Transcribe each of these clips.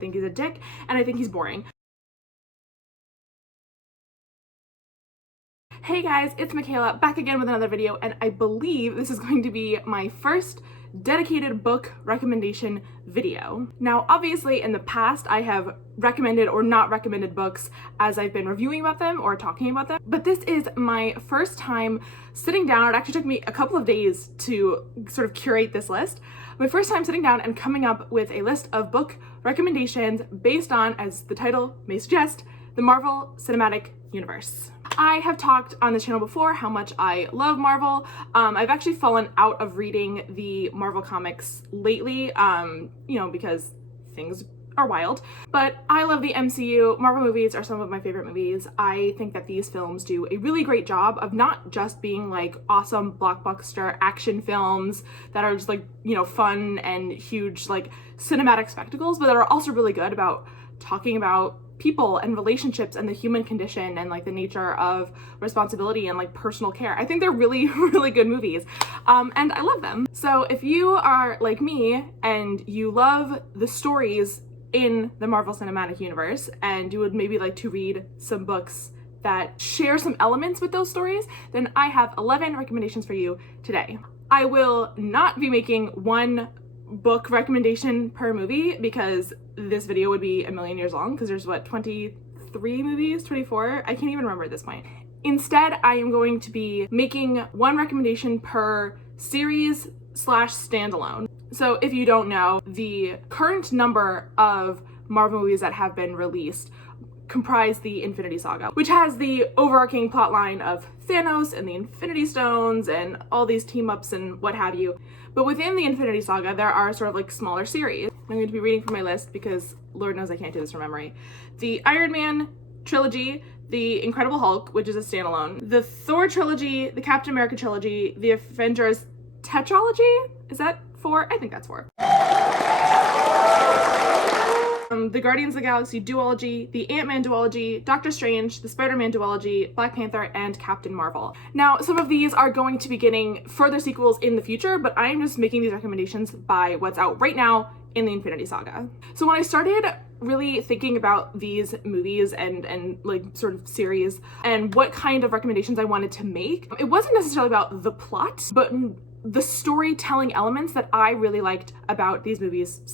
think he's a dick, and I think he's boring. Hey guys, it's Michaela back again with another video, and I believe this is going to be my first dedicated book recommendation video. Now, obviously in the past I have recommended or not recommended books as I've been reviewing about them or talking about them, but this is my first time sitting down. It actually took me a couple of days to sort of curate this list. My first time sitting down and coming up with a list of book recommendations based on, as the title may suggest, the Marvel Cinematic Universe. I have talked on the channel before how much I love Marvel. I've actually fallen out of reading the Marvel comics lately, because things are wild. But I love the MCU. Marvel movies are some of my favorite movies. I think that these films do a really great job of not just being like awesome blockbuster action films that are just like, fun and huge like cinematic spectacles, but that are also really good about talking about people and relationships and the human condition and like the nature of responsibility and like personal care. I think they're really, really good movies, and I love them. So if you are like me and you love the stories in the Marvel Cinematic Universe and you would maybe like to read some books that share some elements with those stories, then I have 11 recommendations for you today. I will not be making one book recommendation per movie because this video would be a million years long, because there's 23 movies, 24? I can't even remember at this point. Instead, I am going to be making one recommendation per series / standalone. So if you don't know, the current number of Marvel movies that have been released comprise the Infinity Saga, which has the overarching plotline of Thanos and the Infinity Stones and all these team-ups and what have you. But within the Infinity Saga, there are sort of like smaller series. I'm going to be reading from my list because Lord knows I can't do this from memory. The Iron Man trilogy, the Incredible Hulk, which is a standalone, the Thor trilogy, the Captain America trilogy, the Avengers tetralogy? Is that 4? I think that's 4. The Guardians of the Galaxy duology, the Ant-Man duology, Doctor Strange, the Spider-Man duology, Black Panther, and Captain Marvel. Now, some of these are going to be getting further sequels in the future, but I'm just making these recommendations by what's out right now in the Infinity Saga. So when I started really thinking about these movies and like sort of series and what kind of recommendations I wanted to make, it wasn't necessarily about the plot, but the storytelling elements that I really liked about these movies /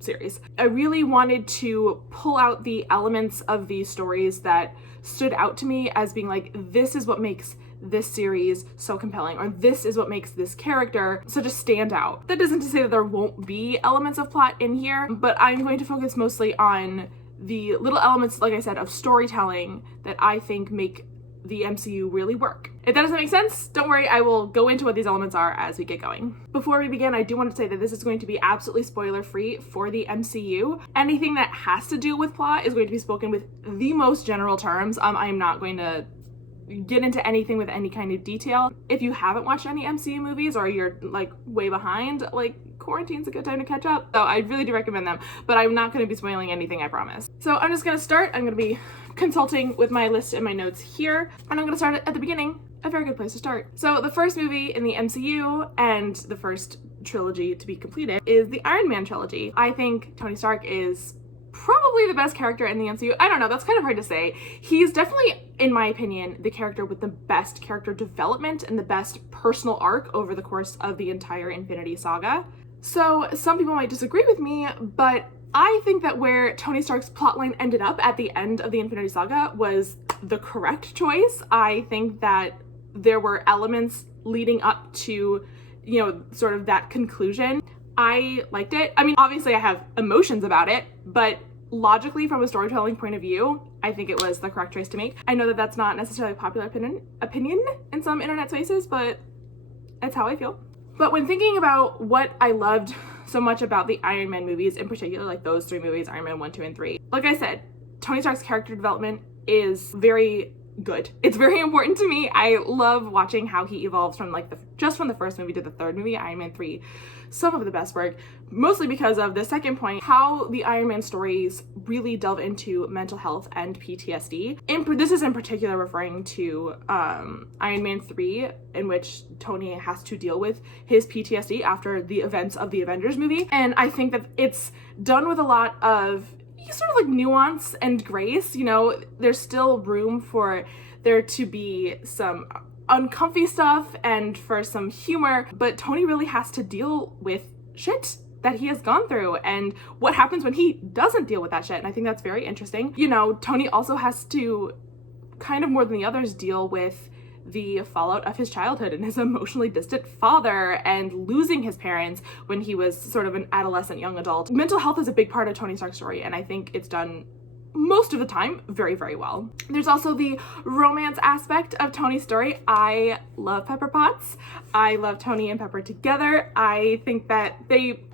series. I really wanted to pull out the elements of these stories that stood out to me as being like, this is what makes this series so compelling, or this is what makes this character such a standout. That isn't to say that there won't be elements of plot in here, but I'm going to focus mostly on the little elements, like I said, of storytelling that I think make the MCU really work. If that doesn't make sense, don't worry, I will go into what these elements are as we get going. Before we begin, I do want to say that this is going to be absolutely spoiler-free for the MCU. Anything that has to do with plot is going to be spoken with the most general terms. I am not going to get into anything with any kind of detail. If you haven't watched any MCU movies or you're like way behind, like quarantine's a good time to catch up. So I really do recommend them, but I'm not going to be spoiling anything, I promise. So I'm just going to start. I'm going to be consulting with my list and my notes here, and I'm going to start at the beginning. A very good place to start. So the first movie in the MCU and the first trilogy to be completed is the Iron Man trilogy. I think Tony Stark is probably the best character in the MCU. I don't know, that's kind of hard to say. He's definitely, in my opinion, the character with the best character development and the best personal arc over the course of the entire Infinity Saga. So some people might disagree with me, but I think that where Tony Stark's plotline ended up at the end of the Infinity Saga was the correct choice. I think that there were elements leading up to, sort of that conclusion. I liked it. I mean, obviously I have emotions about it, but logically from a storytelling point of view, I think it was the correct choice to make. I know that that's not necessarily a popular opinion in some internet spaces, but it's how I feel. But when thinking about what I loved so much about the Iron Man movies, in particular, like those 3 movies, Iron Man 1, 2, and 3, like I said, Tony Stark's character development is very good. It's very important to me. I love watching how he evolves from like just from the first movie to the third movie, Iron Man 3. Some of the best work, mostly because of the second point, how the Iron Man stories really delve into mental health and PTSD. This is in particular referring to Iron Man 3, in which Tony has to deal with his PTSD after the events of the Avengers movie. And I think that it's done with a lot of sort of like nuance and grace. You know, there's still room for there to be some uncomfy stuff and for some humor, but Tony really has to deal with shit that he has gone through and what happens when he doesn't deal with that shit. And I think that's very interesting. You know, Tony also has to kind of more than the others deal with the fallout of his childhood and his emotionally distant father and losing his parents when he was sort of an adolescent young adult. Mental health is a big part of Tony Stark's story, and I think it's done most of the time very, very well. There's also the romance aspect of Tony's story. I love Pepper Potts. I love Tony and Pepper together. I think that they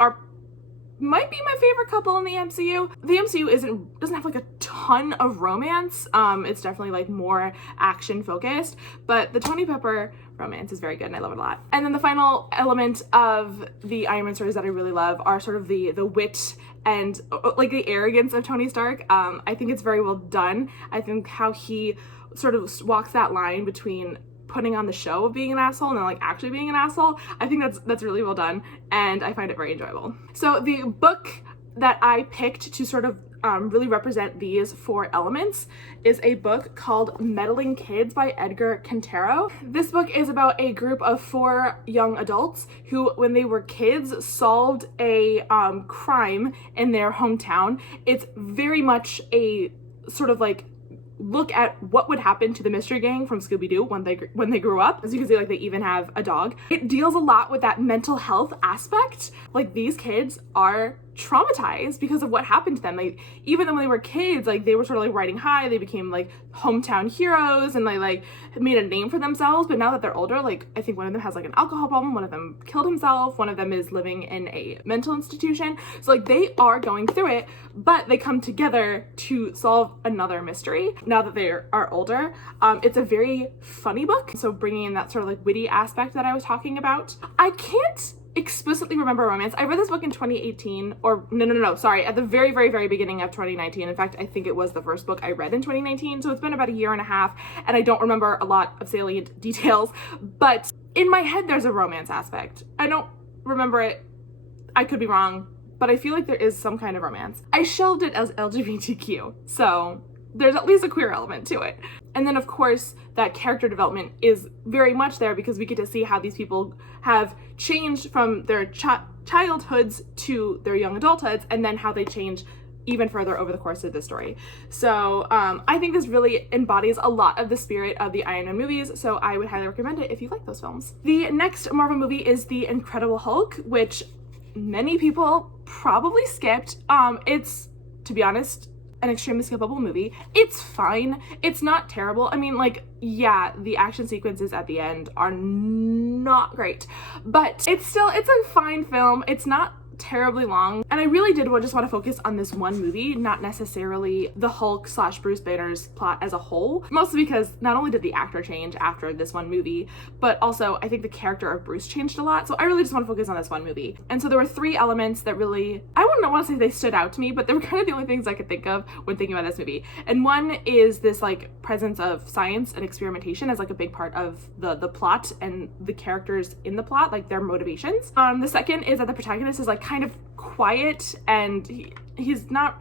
might be my favorite couple in the MCU. The MCU doesn't have like a ton of romance. It's definitely like more action focused, but the Tony Pepper romance is very good and I love it a lot. And then the final element of the Iron Man stories that I really love are sort of the wit and like the arrogance of Tony Stark. I think it's very well done. I think how he sort of walks that line between putting on the show of being an asshole and then like actually being an asshole. I think that's really well done and I find it very enjoyable. So the book that I picked to sort of really represent these four elements is a book called Meddling Kids by Edgar Quintero. This book is about a group of 4 young adults who, when they were kids, solved a crime in their hometown. It's very much a sort of like look at what would happen to the mystery gang from Scooby-Doo when they grew up. As you can see, like they even have a dog. It deals a lot with that mental health aspect. Like these kids are traumatized because of what happened to them. Like even when they were kids, like they were sort of like riding high, they became like hometown heroes and they like made a name for themselves. But now that they're older, like I think one of them has like an alcohol problem, one of them killed himself, one of them is living in a mental institution. So like they are going through it, but they come together to solve another mystery now that they are older. It's a very funny book, so bringing in that sort of like witty aspect that I was talking about. I can't explicitly remember romance. I read this book in 2018, or no, sorry, at the very, very, very beginning of 2019. In fact, I think it was the first book I read in 2019, so it's been about a year and a half, and I don't remember a lot of salient details, but in my head there's a romance aspect. I don't remember it. I could be wrong, but I feel like there is some kind of romance. I shelved it as LGBTQ, so there's at least a queer element to it. And then of course that character development is very much there because we get to see how these people have changed from their childhoods to their young adulthoods, and then how they change even further over the course of the story. So I think this really embodies a lot of the spirit of the Iron Man movies, so I would highly recommend it if you like those films. The next Marvel movie is The Incredible Hulk, which many people probably skipped. It's, to be honest, an extremely skippable movie. It's fine. It's not terrible. I mean, like, yeah, the action sequences at the end are not great, but it's a fine film. It's not terribly long, and I really did just want to focus on this one movie, not necessarily the Hulk / Bruce Banner's plot as a whole, mostly because not only did the actor change after this one movie, but also I think the character of Bruce changed a lot, so I really just want to focus on this one movie. And so there were 3 elements that really, I wouldn't want to say they stood out to me, but they were kind of the only things I could think of when thinking about this movie. And one is this like presence of science and experimentation as like a big part of the plot and the characters in the plot, like their motivations. The second is that the protagonist is like kind of quiet and he's not,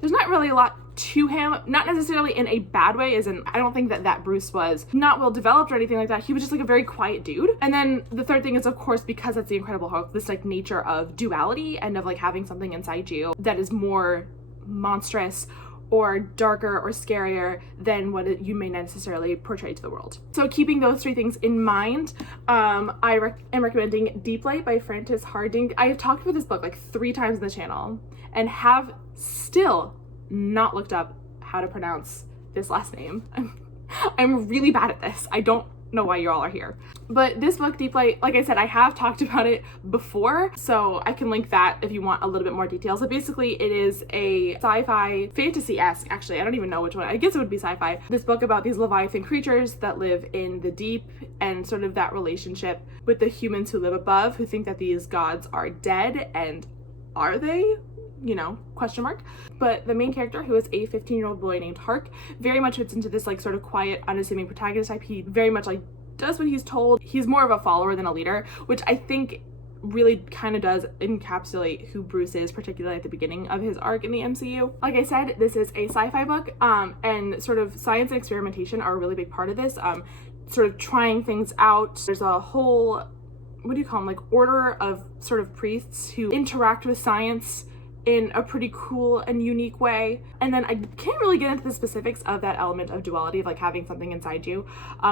there's not really a lot to him, not necessarily in a bad way, as in I don't think that Bruce was not well developed or anything like that. He was just like a very quiet dude. And then the third thing is, of course, because it's the Incredible Hulk, this like nature of duality and of like having something inside you that is more monstrous or darker or scarier than what you may necessarily portray to the world. So keeping those 3 things in mind, I am recommending Deep Light by Frances Hardinge. I have talked about this book like 3 times on the channel and have still not looked up how to pronounce this last name. I'm really bad at this. I don't know why you all are here. But this book, Deep Light, like I said, I have talked about it before, so I can link that if you want a little bit more details. So basically it is a sci-fi, fantasy-esque, actually, I don't even know which one, I guess it would be sci-fi. This book about these Leviathan creatures that live in the deep and sort of that relationship with the humans who live above, who think that these gods are dead, and are they? You know, question mark. But the main character, who is a 15-year-old boy named Hark, very much fits into this like sort of quiet, unassuming protagonist type. He very much like does what he's told. He's more of a follower than a leader, which I think really kind of does encapsulate who Bruce is, particularly at the beginning of his arc in the MCU. Like I said, this is a sci-fi book, and sort of science and experimentation are a really big part of this. Sort of trying things out. There's a whole, what do you call them, like order of sort of priests who interact with science in a pretty cool and unique way. And then I can't really get into the specifics of that element of duality, of like having something inside you,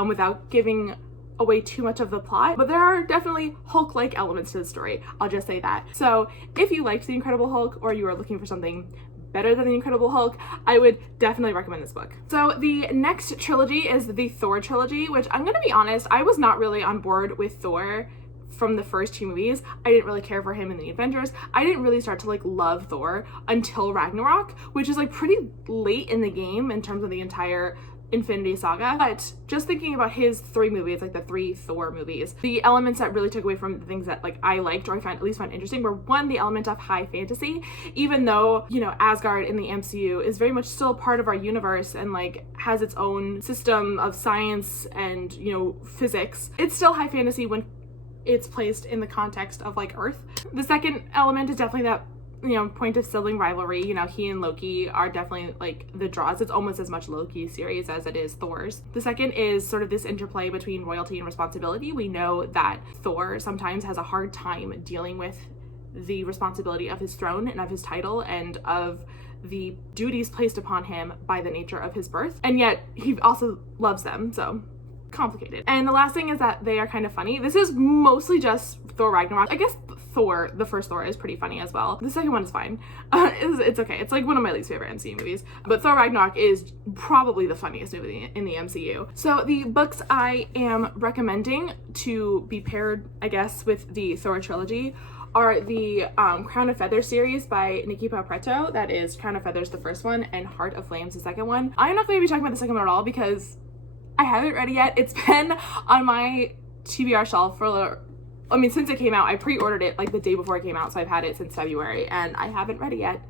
without giving away too much of the plot, but there are definitely Hulk-like elements to the story, I'll just say that. So if you liked The Incredible Hulk, or you are looking for something better than The Incredible Hulk, I would definitely recommend this book. So the next trilogy is the Thor trilogy, which I'm gonna be honest, I was not really on board with Thor from the first two movies. I didn't really care for him in the Avengers. I didn't really start to like love Thor until Ragnarok, which is like pretty late in the game in terms of the entire Infinity Saga. But just thinking about his three movies, like the three Thor movies, the elements that really took away from the things that like I liked, or I found at least found interesting, were one, the element of high fantasy. Even though, you know, Asgard in the MCU is very much still part of our universe and like has its own system of science and, you know, physics, it's still high fantasy when it's placed in the context of like Earth. The second element is definitely that, you know, point of sibling rivalry. You know, he and Loki are definitely like the draws. It's almost as much Loki's series as it is Thor's. The second is sort of this interplay between royalty and responsibility. We know that Thor sometimes has a hard time dealing with the responsibility of his throne and of his title and of the duties placed upon him by the nature of his birth, and yet he also loves them, so complicated. And the last thing is that they are kind of funny. This is mostly just Thor Ragnarok. I guess Thor, the first Thor, is pretty funny as well. The second one is fine. It's okay. It's like one of my least favorite MCU movies. But Thor Ragnarok is probably the funniest movie in the MCU. So the books I am recommending to be paired, I guess, with the Thor trilogy are the Crown of Feathers series by Nikki Papreto. That is Crown of Feathers, the first one, and Heart of Flames, the second one. I'm not going to be talking about the second one at all because I haven't read it yet. It's been on my TBR shelf for, I mean, since it came out. I pre-ordered it like the day before it came out, so I've had it since February, and I haven't read it yet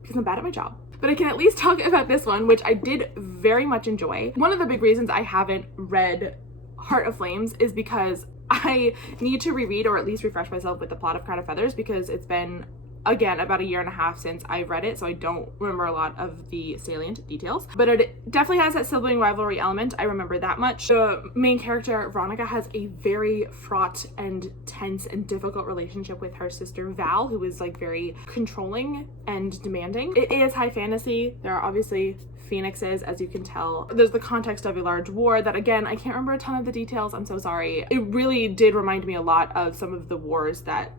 because I'm bad at my job. But I can at least talk about this one, which I did very much enjoy. One of the big reasons I haven't read Heart of Flames is because I need to reread or at least refresh myself with the plot of Crown of Feathers, because it's been, again, about a year and a half since I've read it, so I don't remember a lot of the salient details. But it definitely has that sibling rivalry element. I remember that much. The main character, Veronica, has a very fraught and tense and difficult relationship with her sister, Val, who is like very controlling and demanding. It is high fantasy. There are obviously phoenixes, as you can tell. There's the context of a large war that, again, I can't remember a ton of the details. I'm so sorry. It really did remind me a lot of some of the wars that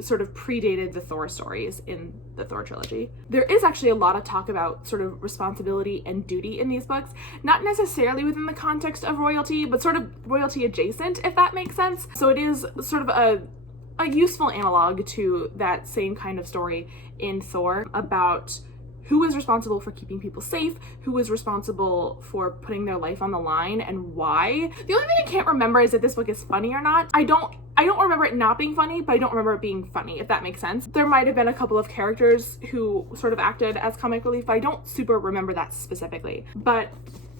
sort of predated the Thor stories in the Thor trilogy. There is actually a lot of talk about sort of responsibility and duty in these books, not necessarily within the context of royalty, but sort of royalty adjacent, if that makes sense. So it is sort of a useful analog to that same kind of story in Thor about who is responsible for keeping people safe, who is responsible for putting their life on the line, and why. The only thing I can't remember is if this book is funny or not. I don't remember it not being funny, but I don't remember it being funny, if that makes sense. There might have been a couple of characters who sort of acted as comic relief, but I don't super remember that specifically. But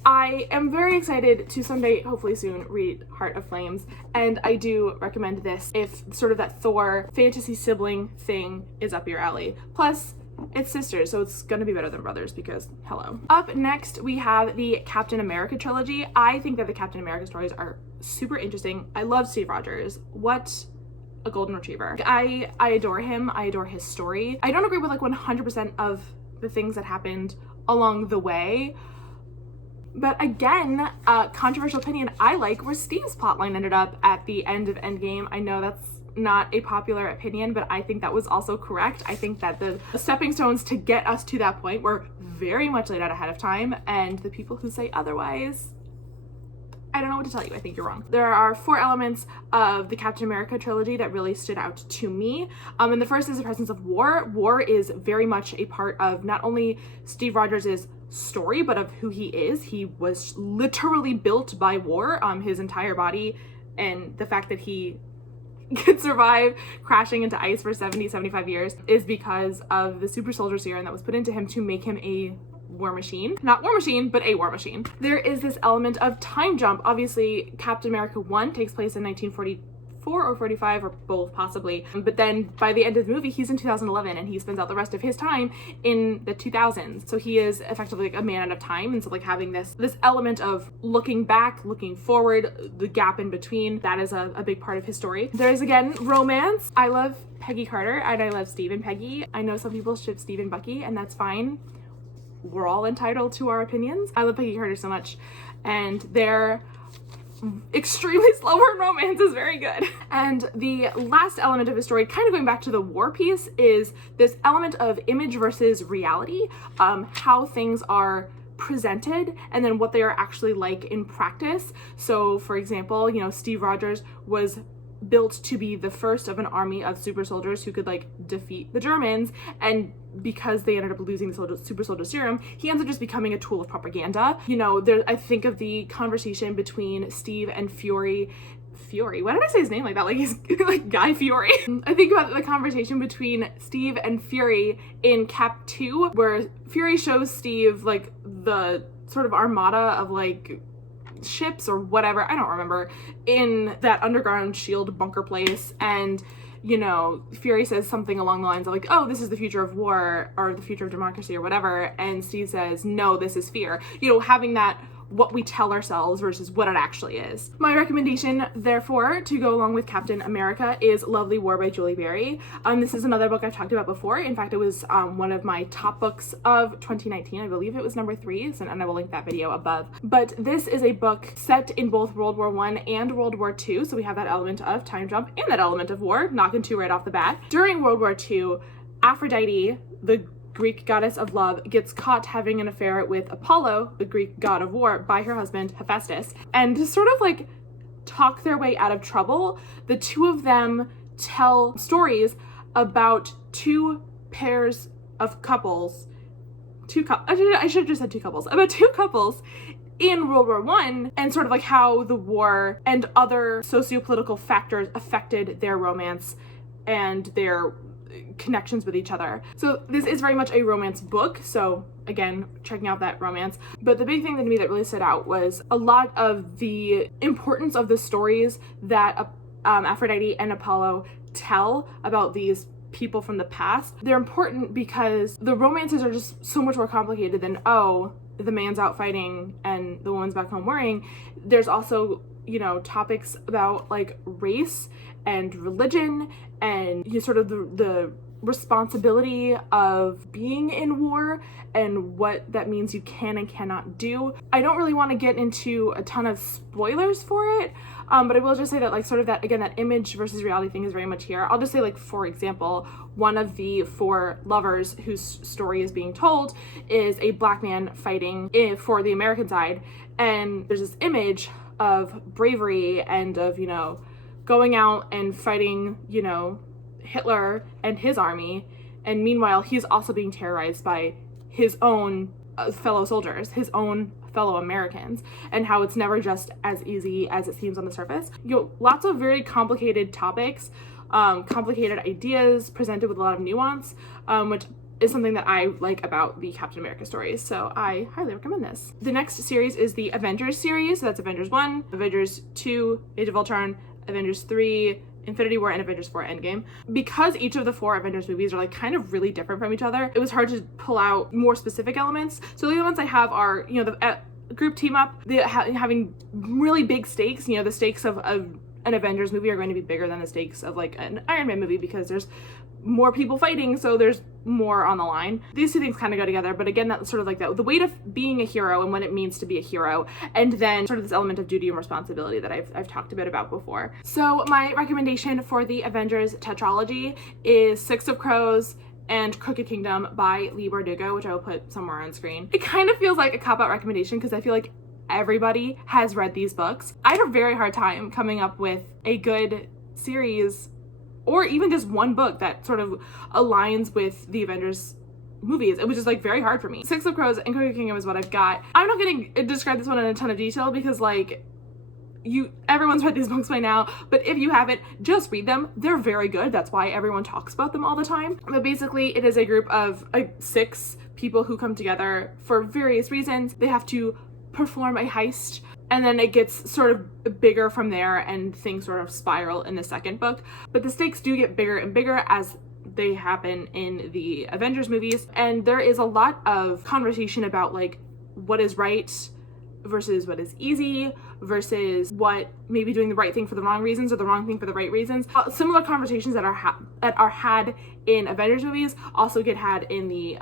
I am very excited to someday, hopefully soon, read Heart of Flames, and I do recommend this if sort of that Thor fantasy sibling thing is up your alley. Plus, it's sisters, so it's gonna be better than brothers, because hello. Up next, we have the Captain America trilogy. I think that the Captain America stories are super interesting. I love Steve Rogers. What a golden retriever. I adore him. I adore his story. I don't agree with like 100% of the things that happened along the way, but again, controversial opinion, I like where Steve's plotline ended up at the end of Endgame. I know that's not a popular opinion, but I think that was also correct. I think that the stepping stones to get us to that point were very much laid out ahead of time, and the people who say otherwise, I don't know what to tell you. I think you're wrong. There are 4 elements of the Captain America trilogy that really stood out to me. And the first is the presence of war. War is very much a part of not only Steve Rogers' story, but of who he is. He was literally built by war. His entire body, and the fact that he could survive crashing into ice for 75 years is because of the super soldier serum that was put into him to make him a war machine. Not war machine, but a war machine. There is this element of time jump. Obviously, Captain America 1 takes place in 1944 or 45 or both possibly. But then by the end of the movie, he's in 2011 and he spends out the rest of his time in the 2000s. So he is effectively like a man out of time. And so like having this element of looking back, looking forward, the gap in between, that is a big part of his story. There is again romance. I love Peggy Carter and I love Steve and Peggy. I know some people ship Steve and Bucky and that's fine. We're all entitled to our opinions. I love Peggy Carter so much, and their extremely slow burn romance is very good. And the last element of the story, kind of going back to the war piece, is this element of image versus reality, how things are presented and then what they are actually like in practice. So for example, you know, Steve Rogers was built to be the first of an army of super soldiers who could like defeat the Germans, and because they ended up losing the super soldier serum, he ends up just becoming a tool of propaganda. You know, I think of the conversation between Steve and Fury. Why did I say his name like that? Like he's like Guy Fieri. I think about the conversation between Steve and Fury in Cap 2, where Fury shows Steve like the sort of armada of like ships or whatever, I don't remember, in that underground shield bunker place, and you know, Fury says something along the lines of like, oh, this is the future of war or the future of democracy or whatever, and Steve says, no, this is fear. You know, having that what we tell ourselves versus what it actually is. My recommendation, therefore, to go along with Captain America is Lovely War by Julie Berry. This is another book I've talked about before. In fact, it was one of my top books of 2019. I believe it was number 3, and I will link that video above. But this is a book set in both World War I and World War II, so we have that element of time jump and that element of war, knocking 2 right off the bat. During World War II, Aphrodite, the Greek goddess of love, gets caught having an affair with Apollo, the Greek god of war, by her husband Hephaestus. And to sort of like talk their way out of trouble, the two of them tell stories about 2 pairs of couples, I should have just said 2 couples, about 2 couples in World War I, and sort of like how the war and other socio-political factors affected their romance and their connections with each other. So this is very much a romance book, so again, checking out that romance. But the big thing to me that really stood out was a lot of the importance of the stories that Aphrodite and Apollo tell about these people from the past. They're important because the romances are just so much more complicated than, oh, the man's out fighting and the woman's back home worrying. There's also, you know, topics about like race and religion and you sort of the responsibility of being in war and what that means you can and cannot do. I don't really want to get into a ton of spoilers for it, but I will just say that like sort of that, again, that image versus reality thing is very much here. I'll just say, like, for example, one of the 4 lovers whose story is being told is a black man fighting for the American side, and there's this image of bravery and of, you know, going out and fighting, you know, Hitler and his army, and meanwhile he's also being terrorized by his own fellow soldiers, his own fellow Americans, and how it's never just as easy as it seems on the surface. You know, lots of very complicated topics, complicated ideas presented with a lot of nuance, which is something that I like about the Captain America stories, so I highly recommend this. The next series is the Avengers series, so that's Avengers 1, Avengers 2, Age of Ultron, Avengers 3, Infinity War, and Avengers 4 Endgame. Because each of the 4 Avengers movies are like kind of really different from each other, it was hard to pull out more specific elements. So the elements I have are, you know, the group team up, having really big stakes. You know, the stakes of an Avengers movie are going to be bigger than the stakes of like an Iron Man movie because there's more people fighting, so there's more on the line. These 2 things kind of go together, but again, that's sort of like the weight of being a hero and what it means to be a hero, and then sort of this element of duty and responsibility that I've talked a bit about before. So my recommendation for the Avengers tetralogy is Six of Crows and Crooked Kingdom by Leigh Bardugo, which I will put somewhere on screen. It kind of feels like a cop-out recommendation because I feel like everybody has read these books. I had a very hard time coming up with a good series or even just one book that sort of aligns with the Avengers movies. It was just like very hard for me. Six of Crows and Cookie Kingdom is what I've got. I'm not going to describe this one in a ton of detail because like everyone's read these books by now, but if you haven't, just read them. They're very good. That's why everyone talks about them all the time. But basically it is a group of 6 people who come together for various reasons. They have to perform a heist, and then it gets sort of bigger from there and things sort of spiral in the second book. But the stakes do get bigger and bigger as they happen in the Avengers movies, and there is a lot of conversation about like what is right versus what is easy versus what maybe doing the right thing for the wrong reasons or the wrong thing for the right reasons. Similar conversations that are had in Avengers movies also get had in the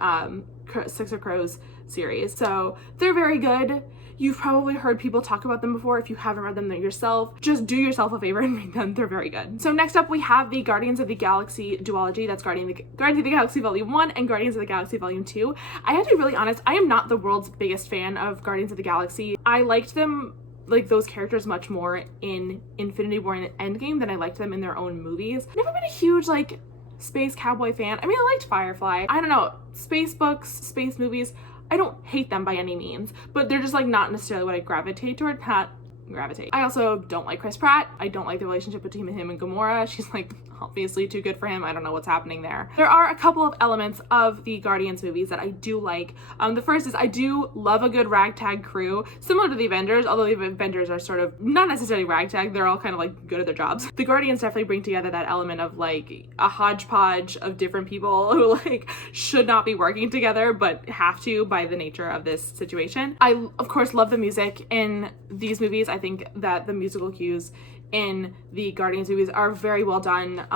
Six of Crows series. So they're very good. You've probably heard people talk about them before. If you haven't read them yourself, just do yourself a favor and read them. They're very good. So next up we have the Guardians of the Galaxy duology. That's Guardians of the Galaxy Volume 1 and Guardians of the Galaxy Volume 2. I have to be really honest, I am not the world's biggest fan of Guardians of the Galaxy. I liked them, like those characters, much more in Infinity War and Endgame than I liked them in their own movies. Never been a huge like space cowboy fan. I mean, I liked Firefly. I don't know, space books, space movies, I don't hate them by any means, but they're just like not necessarily what I gravitate toward. I also don't like Chris Pratt. I don't like the relationship between him and Gamora. She's like obviously too good for him. I don't know what's happening there. There are a couple of elements of the Guardians movies that I do like. The first is I do love a good ragtag crew, similar to the Avengers, although the Avengers are sort of not necessarily ragtag. They're all kind of like good at their jobs. The Guardians definitely bring together that element of like a hodgepodge of different people who like should not be working together but have to by the nature of this situation. I of course love the music in these movies. I think that the musical cues in the Guardians movies are very well done.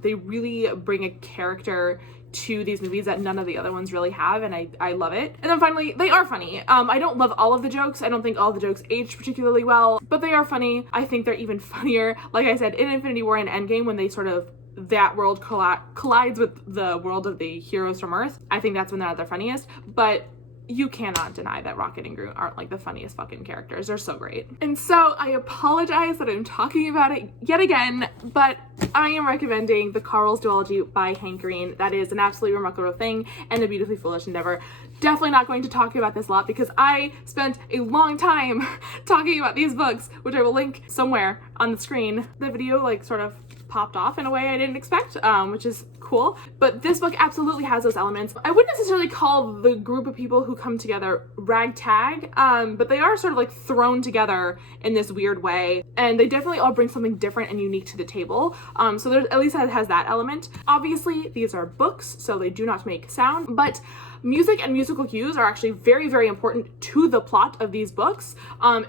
They really bring a character to these movies that none of the other ones really have, and I love it. And then finally, they are funny. I don't love all of the jokes. I don't think all of the jokes aged particularly well, but they are funny. I think they're even funnier, like I said, in Infinity War and Endgame when they sort of that world collides with the world of the heroes from Earth. I think that's when they're at their funniest, but you cannot deny that Rocket and Groot aren't like the funniest fucking characters. They're so great. And so I apologize that I'm talking about it yet again, but I am recommending the Carl's duology by Hank Green. That is an absolutely remarkable thing and a beautifully foolish endeavor. Definitely not going to talk about this a lot because I spent a long time talking about these books, which I will link somewhere on the screen. The video like sort of popped off in a way I didn't expect, which is cool. But this book absolutely has those elements. I wouldn't necessarily call the group of people who come together ragtag, but they are sort of like thrown together in this weird way, and they definitely all bring something different and unique to the table. So there's at least has that element. Obviously, these are books, so they do not make sound, but music and musical cues are actually very, very important to the plot of these books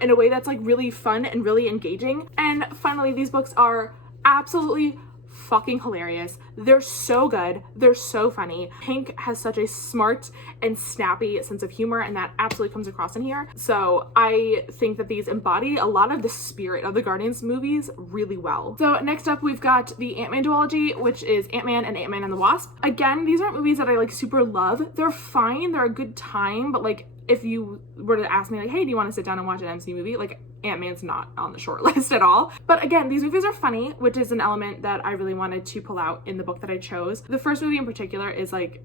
in a way that's like really fun and really engaging. And finally, these books are absolutely fucking hilarious. They're so good. They're so funny. Hank has such a smart and snappy sense of humor, and that absolutely comes across in here. So I think that these embody a lot of the spirit of the Guardians movies really well. So next up, we've got the Ant-Man duology, which is Ant-Man and Ant-Man and the Wasp. Again, these aren't movies that I like super love. They're fine. They're a good time, but like if you were to ask me like, hey, do you want to sit down and watch an MCU movie? Like Ant-Man's not on the short list at all. But again, these movies are funny, which is an element that I really wanted to pull out in the book that I chose. The first movie in particular is like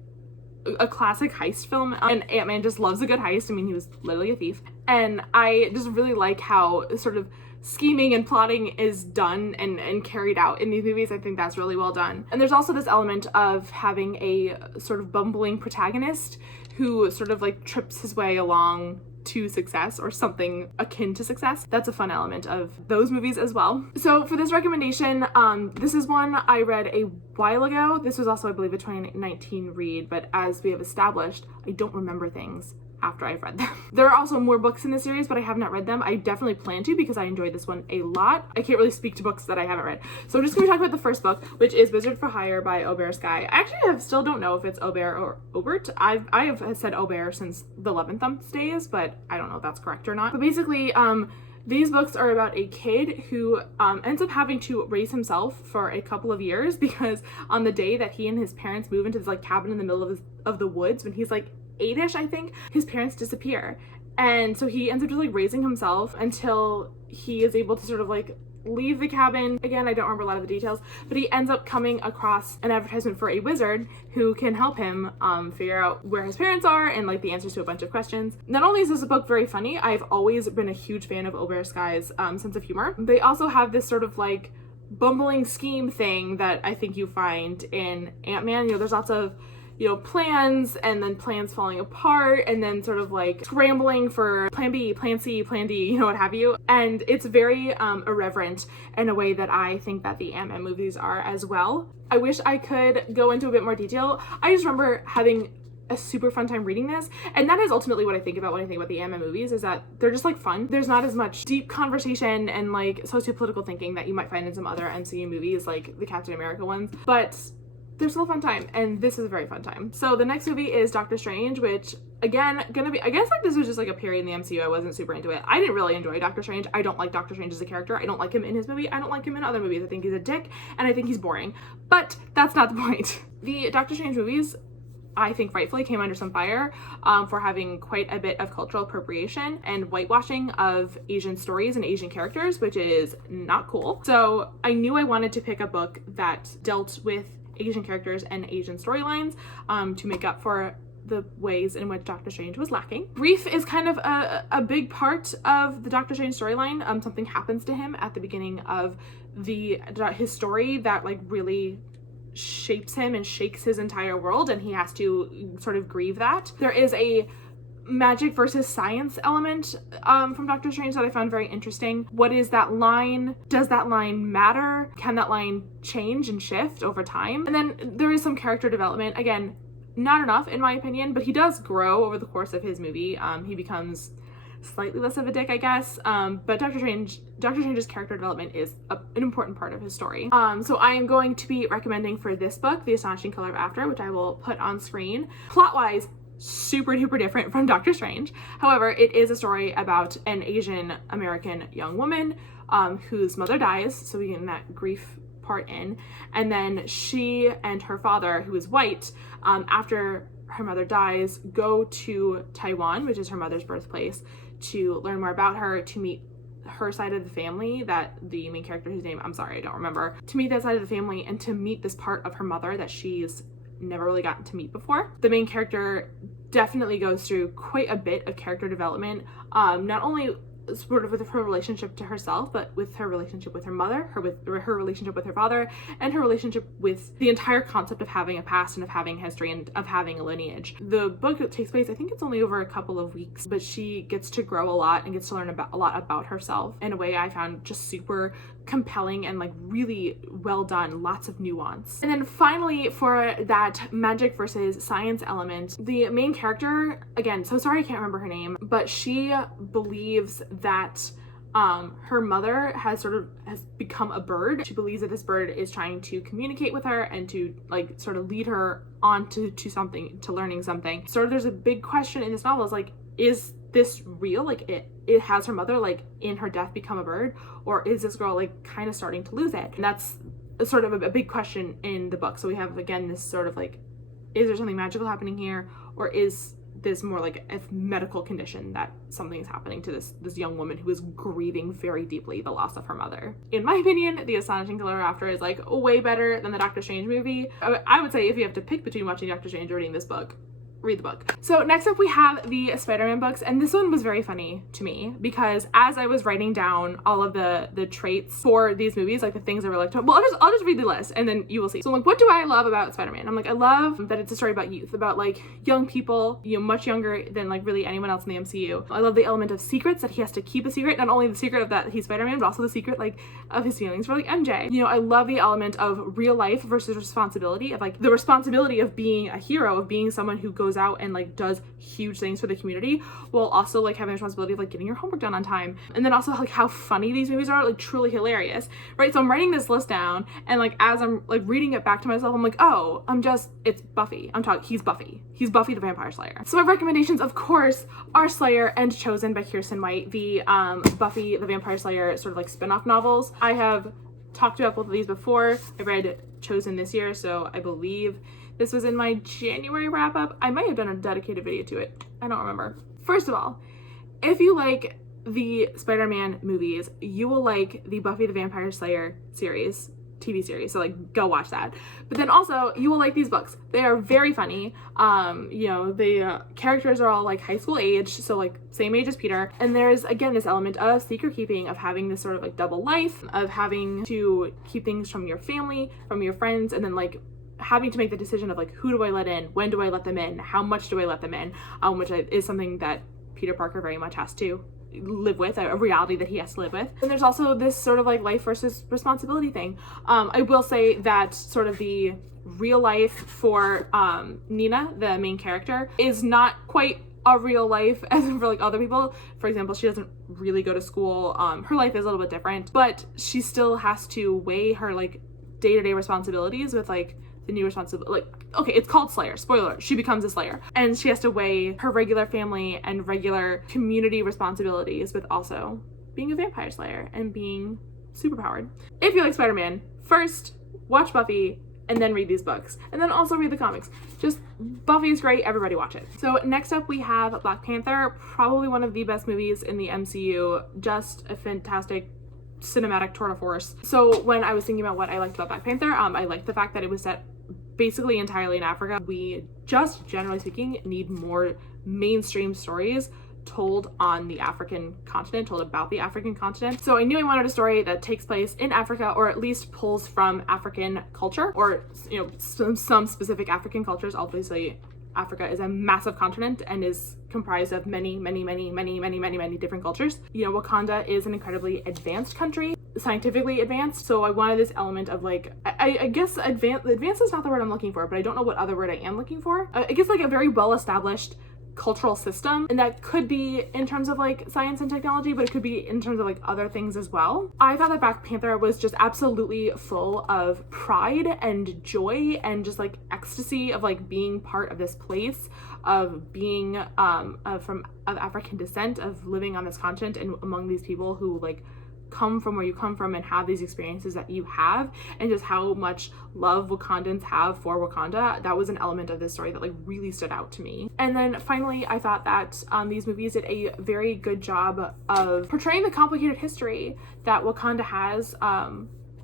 a classic heist film, and Ant-Man just loves a good heist. I mean, he was literally a thief. And I just really like how sort of scheming and plotting is done and carried out in these movies. I think that's really well done. And there's also this element of having a sort of bumbling protagonist who sort of like trips his way along to success or something akin to success. That's a fun element of those movies as well. So for this recommendation, this is one I read a while ago. This was also, I believe, a 2019 read, but as we have established, I don't remember things after I've read them. There are also more books in the series, but I have not read them. I definitely plan to because I enjoyed this one a lot. I can't really speak to books that I haven't read. So I'm just gonna talk about the first book, which is Wizard for Hire by Aubert Sky. I actually still don't know if it's Aubert or Obert. I have said Aubert since the 11th Thumbs days, but I don't know if that's correct or not. But basically, these books are about a kid who ends up having to raise himself for a couple of years because on the day that he and his parents move into this like cabin in the middle of the woods when he's like 8-ish, I think, his parents disappear. And so he ends up just like raising himself until he is able to sort of like leave the cabin. Again, I don't remember a lot of the details, but he ends up coming across an advertisement for a wizard who can help him figure out where his parents are and like the answers to a bunch of questions. Not only is this book very funny, I've always been a huge fan of Oberskai's sense of humor. They also have this sort of like bumbling scheme thing that I think you find in Ant-Man. You know, there's lots of, you know, plans and then plans falling apart and then sort of like scrambling for plan B, plan C, plan D, you know, what have you. And it's very irreverent in a way that I think that the Ant-Man movies are as well. I wish I could go into a bit more detail. I just remember having a super fun time reading this, and that is ultimately what I think about when I think about the Ant-Man movies, is that they're just like fun. There's not as much deep conversation and like socio-political thinking that you might find in some other MCU movies like the Captain America ones, but they're still a fun time, and this is a very fun time. So the next movie is Doctor Strange, which again, gonna be, I guess like this was just like a period in the MCU I wasn't super into it. I didn't really enjoy Doctor Strange. I don't like Doctor Strange as a character. I don't like him in his movie. I don't like him in other movies. I think he's a dick, and I think he's boring. But that's not the point. The Doctor Strange movies, I think rightfully came under some fire for having quite a bit of cultural appropriation and whitewashing of Asian stories and Asian characters, which is not cool. So I knew I wanted to pick a book that dealt with Asian characters and Asian storylines to make up for the ways in which Doctor Strange was lacking. Grief is kind of a big part of the Doctor Strange storyline. Something happens to him at the beginning of his story that like really shapes him and shakes his entire world, and he has to sort of grieve that. There is a magic versus science element from Doctor Strange that I found very interesting. What is that line? Does that line matter? Can that line change and shift over time? And then there is some character development. Again, not enough in my opinion, but he does grow over the course of his movie. He becomes slightly less of a dick, I guess. But Doctor Strange's character development is an important part of his story. So I am going to be recommending for this book, The Astonishing Color of After, which I will put on screen. Plot-wise, super duper different from Doctor Strange. However, it is a story about an Asian American young woman whose mother dies, so we get that grief part in, and then she and her father, who is white, after her mother dies, go to Taiwan, which is her mother's birthplace, to learn more about her, to meet her side of the family, that the main character, whose name I'm sorry I don't remember, to meet that side of the family and to meet this part of her mother that she's never really gotten to meet before. The main character definitely goes through quite a bit of character development, not only sort of with her relationship to herself, but with her relationship with her mother, her relationship with her father, and her relationship with the entire concept of having a past and of having history and of having a lineage. The book takes place, I think it's only over a couple of weeks, but she gets to grow a lot and gets to learn a lot about herself in a way I found just super compelling and like really well done, lots of nuance. And then finally, for that magic versus science element, the main character, again, so sorry I can't remember her name, but she believes that her mother has become a bird. She believes that this bird is trying to communicate with her and to like sort of lead her on to something, to learning something. Sort of there's a big question in this novel, is like, is this real? Like it has her mother like in her death become a bird, or is this girl like kind of starting to lose it? And that's sort of a big question in the book. So we have again this sort of like, is there something magical happening here, or is this more like a medical condition that something is happening to this young woman who is grieving very deeply the loss of her mother? In my opinion, The Astonishing Color After is like way better than the Doctor Strange movie. I would say if you have to pick between watching Doctor Strange or reading this book, read the book. So next up we have the Spider-Man books, and this one was very funny to me because as I was writing down all of the traits for these movies, like the things I really liked, well, I'll just read the list and then you will see. So I'm like, what do I love about Spider-Man? I'm like, I love that it's a story about youth, about like young people, you know, much younger than like really anyone else in the MCU. I love the element of secrets, that he has to keep a secret, not only the secret of that he's Spider-Man, but also the secret like of his feelings for like MJ. You know, I love the element of real life versus responsibility, of like the responsibility of being a hero, of being someone who goes out and like does huge things for the community, while also like having the responsibility of like getting your homework done on time. And then also like how funny these movies are, like truly hilarious, right? So I'm writing this list down, and like as I'm like reading it back to myself, I'm like, oh, it's Buffy. He's Buffy the Vampire Slayer. So my recommendations, of course, are Slayer and Chosen by Kirsten White, the Buffy the Vampire Slayer sort of like spin-off novels. I have talked about both of these before. I read Chosen this year, so I believe this was in my January wrap-up. I might have done a dedicated video to it. I don't remember. First of all, if you like the Spider-Man movies, you will like the Buffy the Vampire Slayer series, TV series, so like go watch that. But then also you will like these books. They are very funny. You know, the characters are all like high school age, so like same age as Peter, and there's again this element of secret keeping, of having this sort of like double life, of having to keep things from your family, from your friends, and then like having to make the decision of like, who do I let in, when do I let them in, how much do I let them in, which is something that Peter Parker very much has to live with, a reality that he has to live with. And there's also this sort of like life versus responsibility thing. I will say that sort of the real life for Nina, the main character, is not quite a real life as for like other people. For example, she doesn't really go to school. Her life is a little bit different, but she still has to weigh her like day-to-day responsibilities with like the new responsibility. Like, okay, it's called Slayer, spoiler alert, she becomes a Slayer, and she has to weigh her regular family and regular community responsibilities with also being a vampire slayer and being superpowered. If you like Spider-Man, first watch Buffy and then read these books, and then also read the comics. Just, Buffy is great, everybody watch it. So next up we have Black Panther, probably one of the best movies in the MCU, just a fantastic cinematic tour de force. So when I was thinking about what I liked about Black Panther, I liked the fact that it was set basically entirely in Africa. We just, generally speaking, need more mainstream stories told on the African continent, told about the African continent. So I knew I wanted a story that takes place in Africa, or at least pulls from African culture, or, you know, some specific African cultures. Obviously, Africa is a massive continent and is comprised of many different cultures. You know, Wakanda is an incredibly advanced country, scientifically advanced, so I wanted this element of like, I guess advanced is not the word I'm looking for, but I don't know what other word I am looking for. I guess like a very well-established cultural system, and that could be in terms of like science and technology, but it could be in terms of like other things as well. I thought that Black Panther was just absolutely full of pride and joy and just like ecstasy of like being part of this place, of being of African descent, of living on this continent and among these people who like come from where you come from and have these experiences that you have, and just how much love Wakandans have for Wakanda. That was an element of this story that like really stood out to me. And then finally, I thought that these movies did a very good job of portraying the complicated history that Wakanda has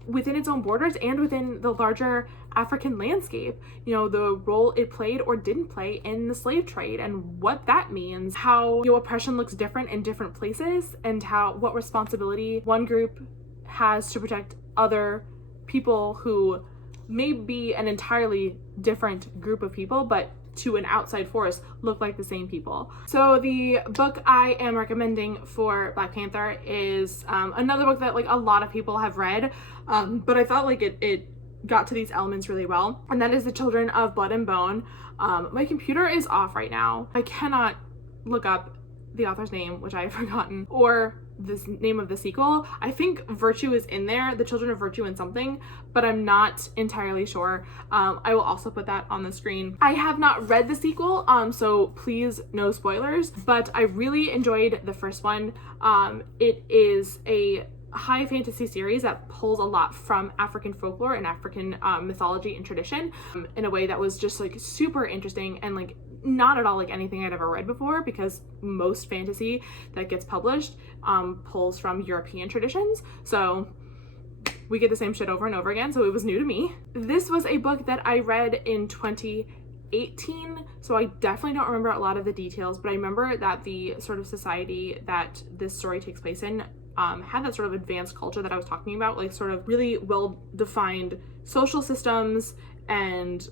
within its own borders and within the larger African landscape. You know, the role it played or didn't play in the slave trade and what that means, how, you know, oppression looks different in different places, and how, what responsibility one group has to protect other people who may be an entirely different group of people, but to an outside force look like the same people. So the book I am recommending for Black Panther is another book that like a lot of people have read, but I thought like it got to these elements really well, and that is The Children of Blood and Bone. My computer is off right now. I cannot look up the author's name, which I have forgotten, or this name of the sequel. I think Virtue is in there, The Children of Virtue and something, but I'm not entirely sure. I will also put that on the screen. I have not read the sequel, so please no spoilers, but I really enjoyed the first one. It is a high fantasy series that pulls a lot from African folklore and African mythology and tradition in a way that was just like super interesting and like not at all like anything I'd ever read before, because most fantasy that gets published pulls from European traditions. So we get the same shit over and over again, so it was new to me. This was a book that I read in 2018, so I definitely don't remember a lot of the details, but I remember that the sort of society that this story takes place in had that sort of advanced culture that I was talking about, like sort of really well-defined social systems, and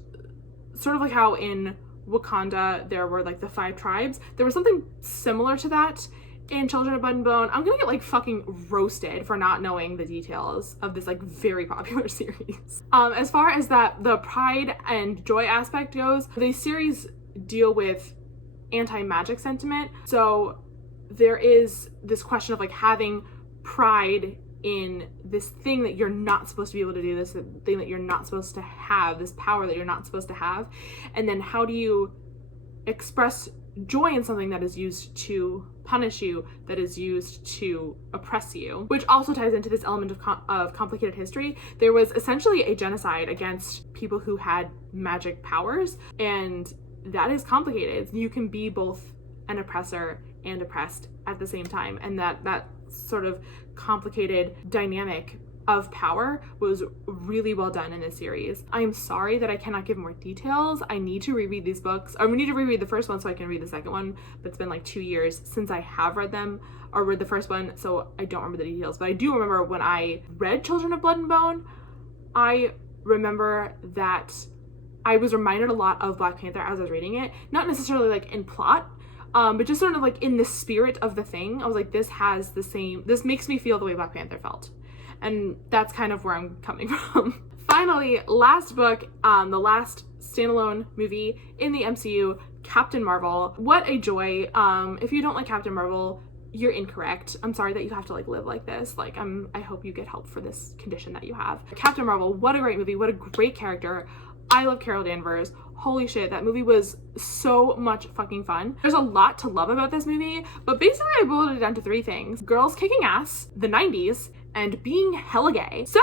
sort of like how in Wakanda there were like the 5 tribes. There was something similar to that in Children of Blood and Bone. I'm gonna get like fucking roasted for not knowing the details of this like very popular series. As far as that, the pride and joy aspect goes, the series deal with anti-magic sentiment. So there is this question of like having pride in this thing that you're not supposed to be able to do, this thing that you're not supposed to have, this power that you're not supposed to have, and then how do you express joy in something that is used to punish you, that is used to oppress you, which also ties into this element of complicated history. There was essentially a genocide against people who had magic powers, and that is complicated. You can be both an oppressor and oppressed at the same time, and that sort of complicated dynamic of power was really well done in this series. I'm sorry that I cannot give more details. I need to reread these books. I need to reread the first one so I can read the second one, but it's been like 2 years since I have read them or read the first one, so I don't remember the details. But I do remember when I read Children of Blood and Bone, I remember that I was reminded a lot of Black Panther as I was reading it. Not necessarily like in plot, but just sort of like in the spirit of the thing. I was like, this makes me feel the way Black Panther felt. And that's kind of where I'm coming from. Finally, last book, the last standalone movie in the MCU, Captain Marvel. What a joy. If you don't like Captain Marvel, you're incorrect. I'm sorry that you have to like live like this. Like I hope you get help for this condition that you have. Captain Marvel, what a great movie. What a great character. I love Carol Danvers. Holy shit, that movie was so much fucking fun. There's a lot to love about this movie, but basically I boiled it down to 3 things. Girls kicking ass, the 90s, and being hella gay. So,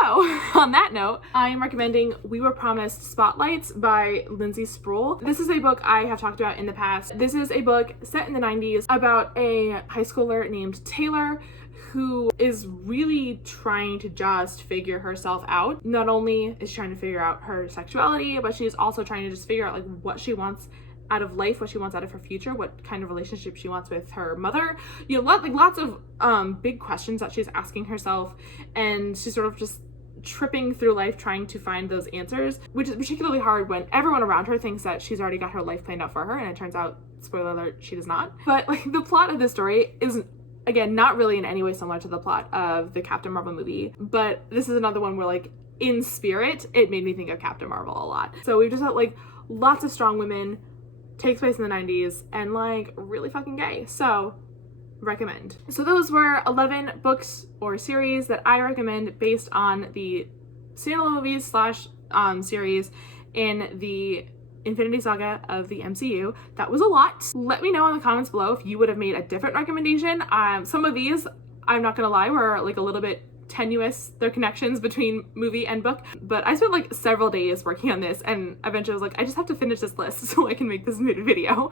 on that note, I am recommending We Were Promised Spotlights by Lindsay Sproul. This is a book I have talked about in the past. This is a book set in the 90s about a high schooler named Taylor who is really trying to just figure herself out. Not only is she trying to figure out her sexuality, but she's also trying to just figure out like what she wants out of life, what she wants out of her future, what kind of relationship she wants with her mother. You know, lots of big questions that she's asking herself, and she's sort of just tripping through life trying to find those answers, which is particularly hard when everyone around her thinks that she's already got her life planned out for her, and it turns out, spoiler alert, she does not. But like the plot of this story is, again, not really in any way similar to the plot of the Captain Marvel movie, but this is another one where like in spirit, it made me think of Captain Marvel a lot. So we've just got like lots of strong women, takes place in the 90s, and like really fucking gay. So recommend. So those were 11 books or series that I recommend based on the standalone movies slash series in the Infinity Saga of the MCU. That was a lot. Let me know in the comments below if you would have made a different recommendation. Some of these, I'm not gonna lie, were like a little bit tenuous, their connections between movie and book, but I spent like several days working on this, and eventually I was like, I just have to finish this list so I can make this video.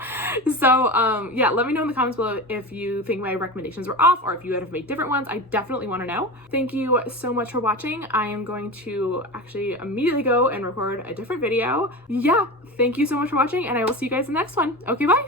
So yeah, let me know in the comments below if you think my recommendations were off or if you would have made different ones. I definitely want to know. Thank you so much for watching. I am going to actually immediately go and record a different video. Yeah, thank you so much for watching, and I will see you guys in the next one. Okay, bye.